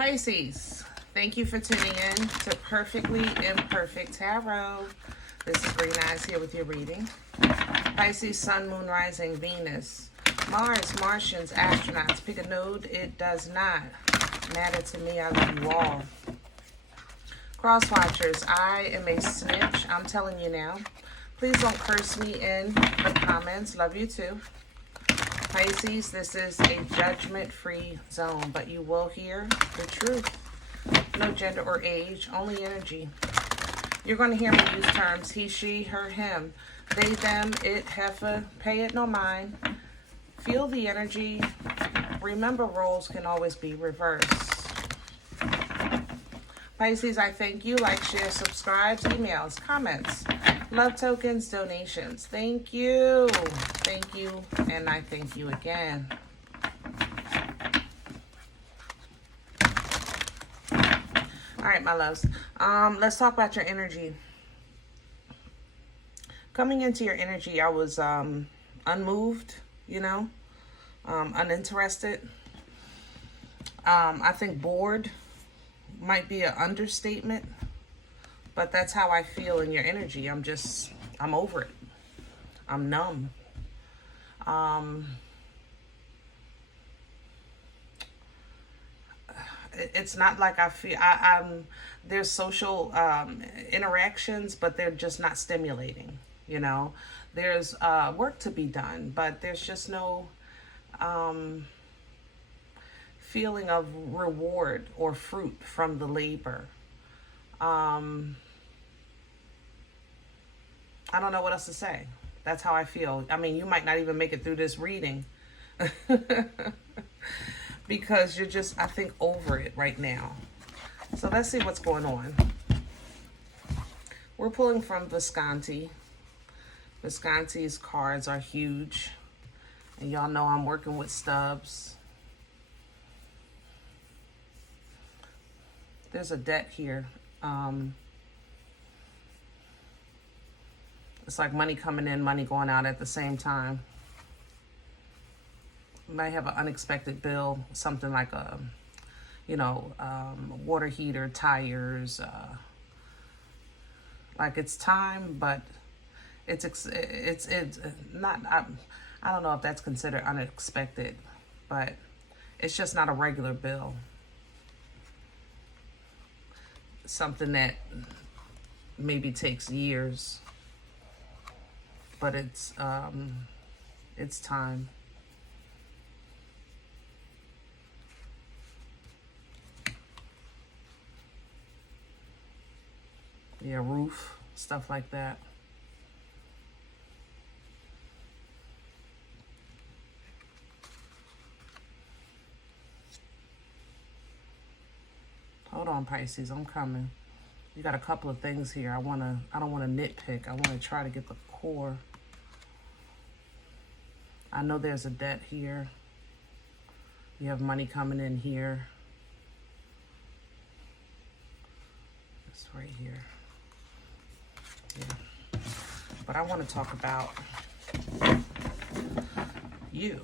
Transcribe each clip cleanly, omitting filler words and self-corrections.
Pisces, thank you for tuning in to Perfectly Imperfect Tarot. This is Green Eyes here with your reading. Pisces, Sun, Moon, Rising, Venus, Mars, Martians, astronauts. Pick a node. It does not matter to me. I love you all. Cross watchers, I am a snitch. I'm telling you now. Please don't curse me in the comments. Love you too. Pisces, this is a judgment-free zone, but you will hear the truth. No gender or age, only energy. You're going to hear me use terms he, she, her, him, they, them, it, heifer, pay it no mind. Feel the energy. Remember, roles can always be reversed. Pisces, I thank you. Like, share, subscribe, emails, comments, love tokens, donations. Thank you. Thank you. And I thank you again. All right, my loves. Let's talk about your energy. Coming into your energy, I was unmoved, uninterested. I think bored might be an understatement, but that's how I feel in your energy. I'm over it. I'm numb. It's not like I feel, there's social interactions, but they're just not stimulating, There's work to be done, but there's just no feeling of reward or fruit from the labor. I don't know what else to say. That's how I feel. I mean, you might not even make it through this reading because you're just, I think, over it right now. So let's see what's going on. We're pulling from Visconti. Visconti's cards are huge. And y'all know I'm working with stubs. There's a debt here. It's like money coming in, money going out at the same time. You might have an unexpected bill, something like a, water heater, tires. Like it's time, but it's not. I don't know if that's considered unexpected, but it's just not a regular bill. Something that maybe takes years, but it's time. Yeah, roof, stuff like that. Hold on, Pisces, I'm coming. You got a couple of things here. I don't wanna nitpick. I wanna try to get the core. I know there's a debt here. You have money coming in here. It's right here. Yeah. But I want to talk about you.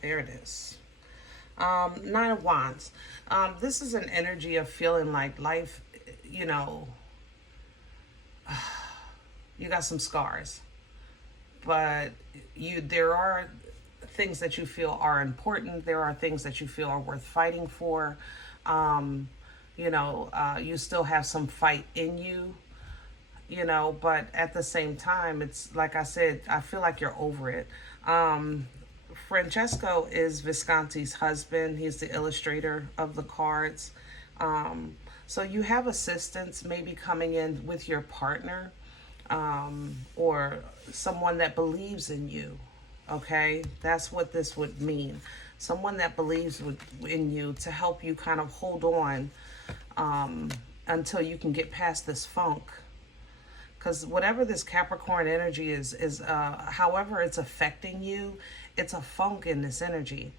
There it is. Nine of Wands. This is an energy of feeling like life, you got some scars, but there are things that you feel are important. There are things that you feel are worth fighting for. You still have some fight in you, but at the same time, it's like I said, I feel like you're over it. Francesco is Visconti's husband. He's the illustrator of the cards. So you have assistance maybe coming in with your partner, or someone that believes in you. Okay, that's what this would mean. Someone that believes in you to help you kind of hold on until you can get past this funk. Because whatever this Capricorn energy is however it's affecting you, it's a funk in this energy.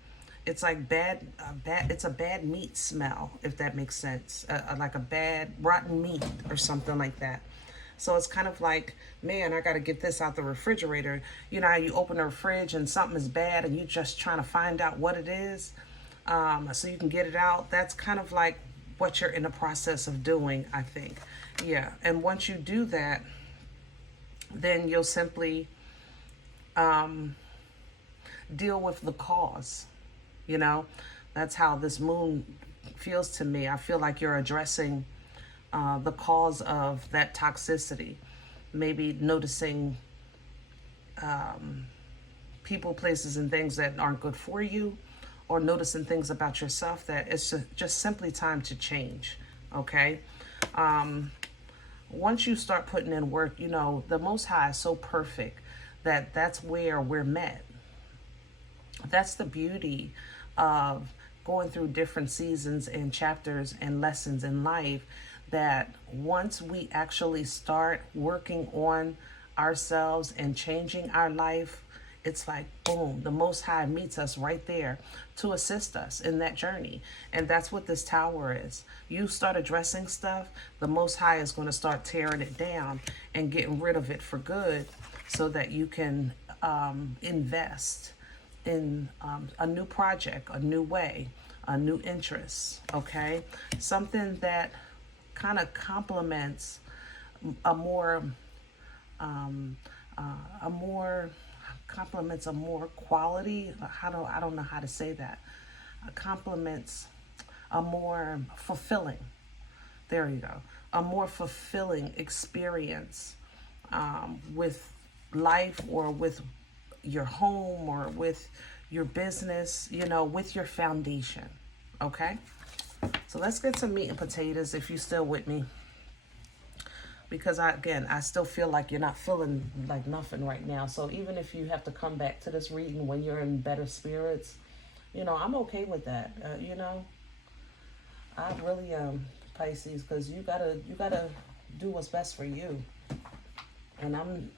It's like it's a bad meat smell, if that makes sense. Like a bad rotten meat or something like that. So it's kind of like, man, I got to get this out the refrigerator. You know, you open the fridge and something is bad and you're just trying to find out what it is, so you can get it out. That's kind of like what you're in the process of doing, I think. Yeah, and once you do that, then you'll simply deal with the cause. You know, that's how this moon feels to me. I feel like you're addressing the cause of that toxicity. Maybe noticing people, places, and things that aren't good for you, or noticing things about yourself that it's just simply time to change, okay? Once you start putting in work, you know, the Most High is so perfect that that's where we're met. That's the beauty of going through different seasons and chapters and lessons in life, that once we actually start working on ourselves and changing our life, it's like, boom, the Most High meets us right there to assist us in that journey. And that's what this Tower is. You start addressing stuff, the Most High is going to start tearing it down and getting rid of it for good, so that you can invest in a new project, a new way, a new interest, okay? Something that kind of complements a more quality. I don't know how to say that. Complements a more fulfilling. There you go. A more fulfilling experience with life, or with your home, or with your business, you know, with your foundation. Okay? So let's get some meat and potatoes if you're still with me. Because I still feel like you're not feeling like nothing right now. So even if you have to come back to this reading when you're in better spirits, you know, I'm okay with that. You know, I really am, Pisces, because you gotta do what's best for you. And I'm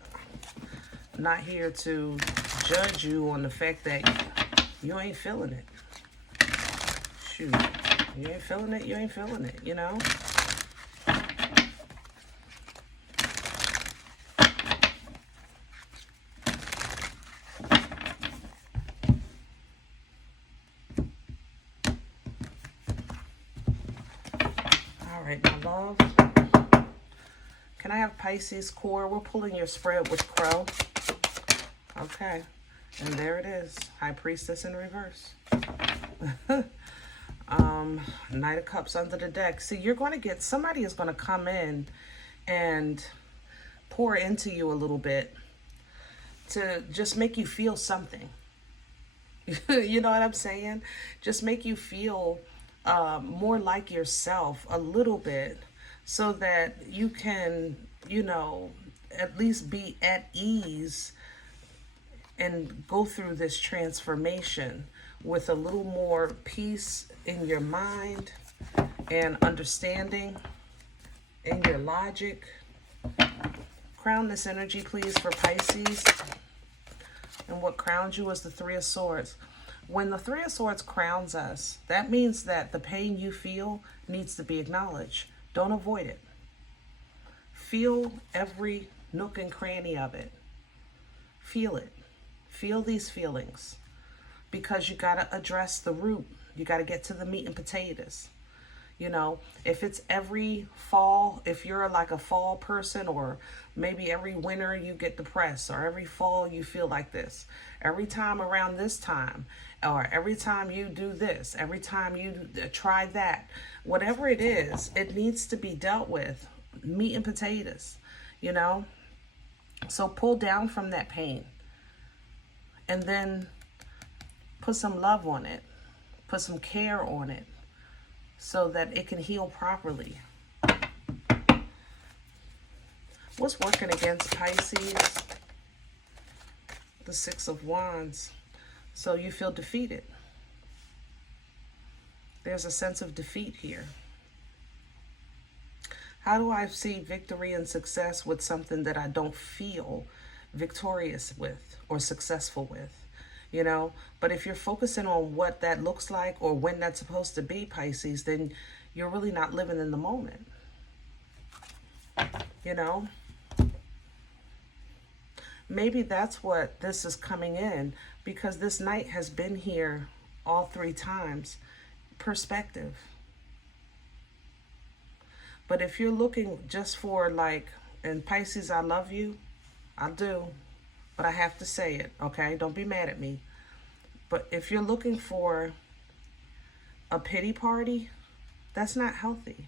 not here to judge you on the fact that you ain't feeling it. Shoot, you ain't feeling it, you ain't feeling it, you know? All right, my love. Can I have Pisces core? We're pulling your spread with Crow. Okay. And there it is. High Priestess in reverse. Knight of Cups under the deck. See, you're going to get, somebody is going to come in and pour into you a little bit to just make you feel something. You know what I'm saying? Just make you feel more like yourself a little bit, so that you can, you know, at least be at ease and go through this transformation with a little more peace in your mind and understanding in your logic. Crown this energy, please, for Pisces. And what crowns you is the Three of Swords. When the Three of Swords crowns us, that means that the pain you feel needs to be acknowledged. Don't avoid it. Feel every nook and cranny of it. Feel it. Feel these feelings, because you got to address the root. You got to get to the meat and potatoes. You know, if it's every fall, if you're like a fall person, or maybe every winter you get depressed, or every fall you feel like this, every time around this time, or every time you do this, every time you try that, whatever it is, it needs to be dealt with. Meat and potatoes, you know? So pull down from that pain. And then put some love on it. Put some care on it, so that it can heal properly. What's working against Pisces? The Six of Wands. So you feel defeated. There's a sense of defeat here. How do I see victory and success with something that I don't feel victorious with or successful with? You know, but if you're focusing on what that looks like or when that's supposed to be, Pisces, then you're really not living in the moment. You know, Maybe that's what this is coming in, because this Knight has been here all 3 times. Perspective. But if you're looking just for like, and Pisces, I love you. I do. But I have to say it, okay? Don't be mad at me. But if you're looking for a pity party, that's not healthy.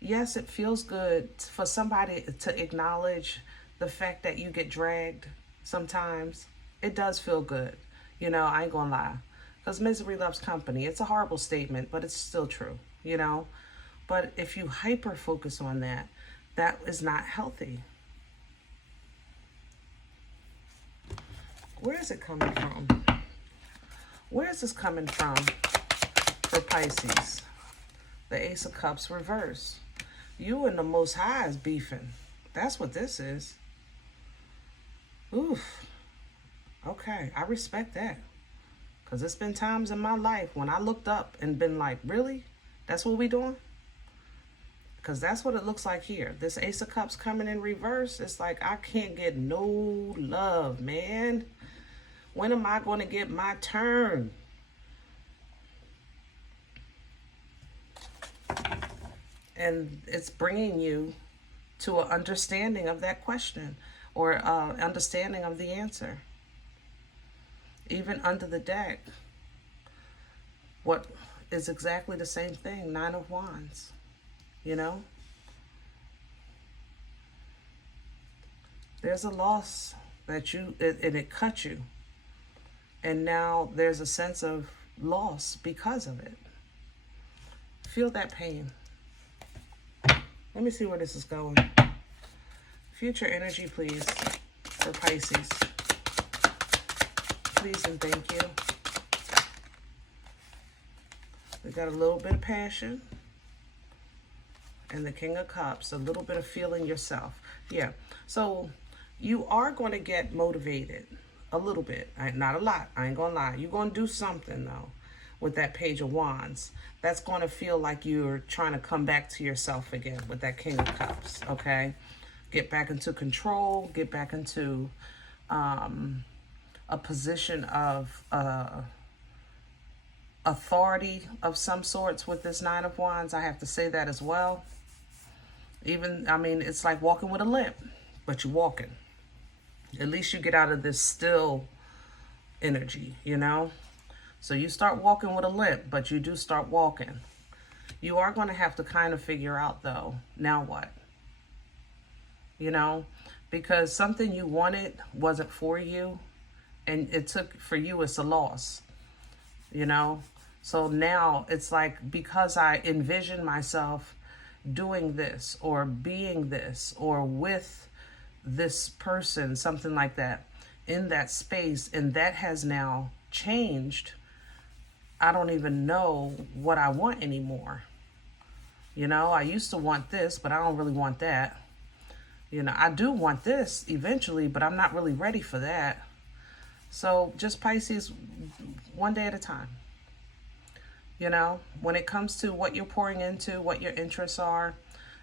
Yes, it feels good for somebody to acknowledge the fact that you get dragged sometimes. It does feel good. You know, I ain't gonna lie. Because misery loves company. It's a horrible statement, but it's still true, you know? But if you hyper focus on that, that is not healthy. Where is it coming from? Where is this coming from for Pisces? The Ace of Cups reverse. You and the Most High is beefing. That's what this is. Oof. Okay, I respect that. Because there's been times in my life when I looked up and been like, really? That's what we doing? Because that's what it looks like here. This Ace of Cups coming in reverse. It's like, I can't get no love, man. When am I going to get my turn? And it's bringing you to an understanding of that question, or understanding of the answer. Even under the deck, what is exactly the same thing? 9 of Wands, you know? There's a loss that and it cut you. And now there's a sense of loss because of it. Feel that pain. Let me see where this is going. Future energy, please, for Pisces. Please and thank you. We got a little bit of passion. And the King of Cups, a little bit of feeling yourself. Yeah, so you are going to get motivated a little bit. Not a lot, I ain't gonna lie. You're going to do something, though, with that Page of Wands. That's going to feel like you're trying to come back to yourself again with that King of Cups, okay? Get back into control, get back into a position of authority of some sorts with this 9 of Wands. I have to say that as well. Even, I mean, it's like walking with a limp, but you're walking. At least you get out of this still energy, you know? So you start walking with a limp, but you do start walking. You are going to have to kind of figure out, though, now what? You know? Because something you wanted wasn't for you, and it took, for you, it's a loss, you know? So now it's like, because I envision myself doing this or being this or with this person, something like that, in that space, and that has now changed, I don't even know what I want anymore. You know, I used to want this, but I don't really want that. You know, I do want this eventually, but I'm not really ready for that. So just Pisces, one day at a time. You know, when it comes to what you're pouring into, what your interests are,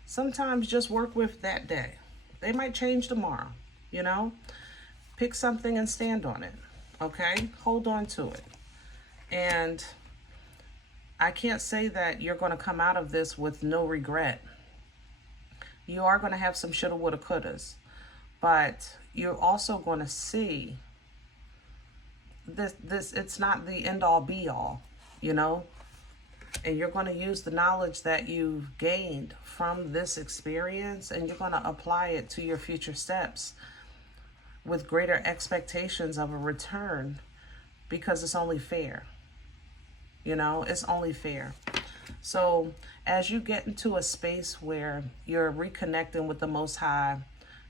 sometimes just work with that day. They might change tomorrow, you know? Pick something and stand on it, okay? Hold on to it. And I can't say that you're going to come out of this with no regret. You are going to have some shoulda, woulda, couldas. But you're also going to see this, it's not the end-all, be-all, you know? And you're going to use the knowledge that you've gained from this experience, and you're going to apply it to your future steps with greater expectations of a return, because it's only fair. You know, it's only fair. So as you get into a space where you're reconnecting with the Most High,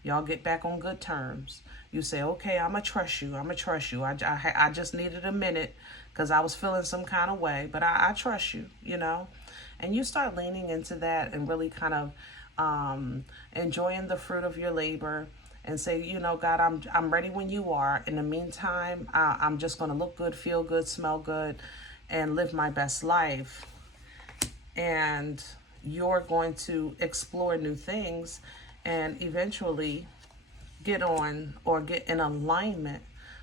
y'all get back on good terms. You say, okay, I'm going to trust you. I'm going to trust you. I just needed a minute because I was feeling some kind of way, but I trust you, you know. And you start leaning into that and really kind of enjoying the fruit of your labor, and say, you know, God, I'm ready when you are. In the meantime, I'm just going to look good, feel good, smell good, and live my best life. And you're going to explore new things, and eventually get on or get in alignment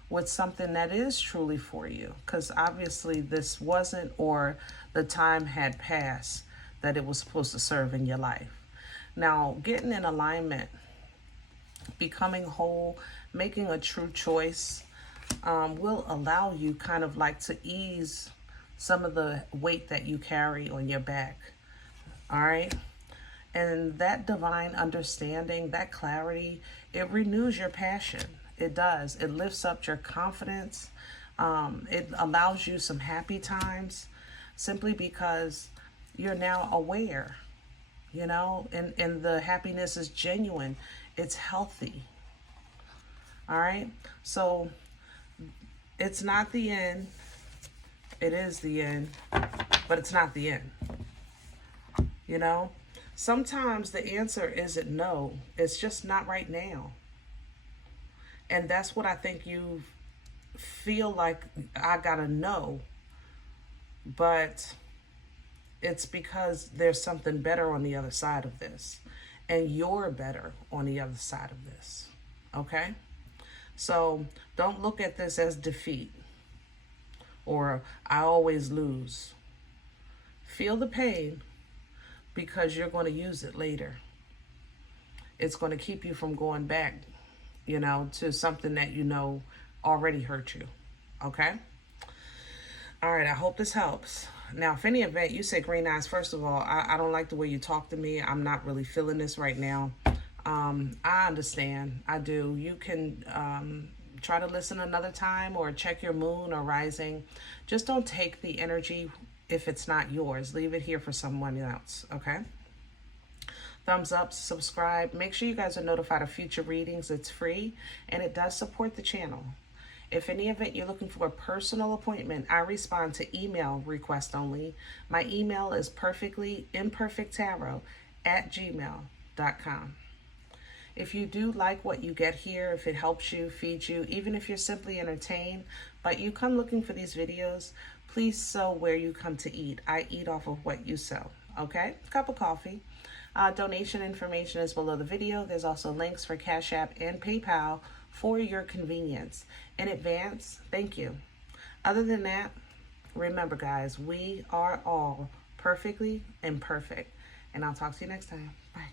with something that is truly for you, because obviously this wasn't, or the time had passed that it was supposed to serve in your life. Now, getting in alignment, becoming whole, making a true choice will allow you kind of like to ease some of the weight that you carry on your back. All right. And that divine understanding, that clarity, it renews your passion. It does. It lifts up your confidence. It allows you some happy times simply because you're now aware, you know, and the happiness is genuine. It's healthy. All right. So it's not the end. It is the end, but it's not the end. You know, sometimes the answer isn't no. It's just not right now. And that's what I think you feel like, I gotta know. But it's because there's something better on the other side of this. And you're better on the other side of this. Okay? So don't look at this as defeat or I always lose. Feel the pain, because you're going to use it later. It's going to keep you from going back, you know, to something that you know already hurt you. Okay? All right, I hope this helps. Now, if any event you say, Green Eyes, first of all, I don't like the way you talk to me. I'm not really feeling this right now. I understand. I do. You can try to listen another time or check your moon or rising. Just don't take the energy if it's not yours. Leave it here for someone else, okay? Thumbs up, subscribe. Make sure you guys are notified of future readings. It's free, and it does support the channel. If any event you're looking for a personal appointment, I respond to email request only. My email is perfectlyimperfecttarot@gmail.com. If you do like what you get here, if it helps you, feeds you, even if you're simply entertained, but you come looking for these videos, please sow where you come to eat. I eat off of what you sow, okay? Cup of coffee. Donation information is below the video. There's also links for Cash App and PayPal for your convenience. In advance, thank you. Other than that, remember, guys, we are all perfectly imperfect. And I'll talk to you next time. Bye.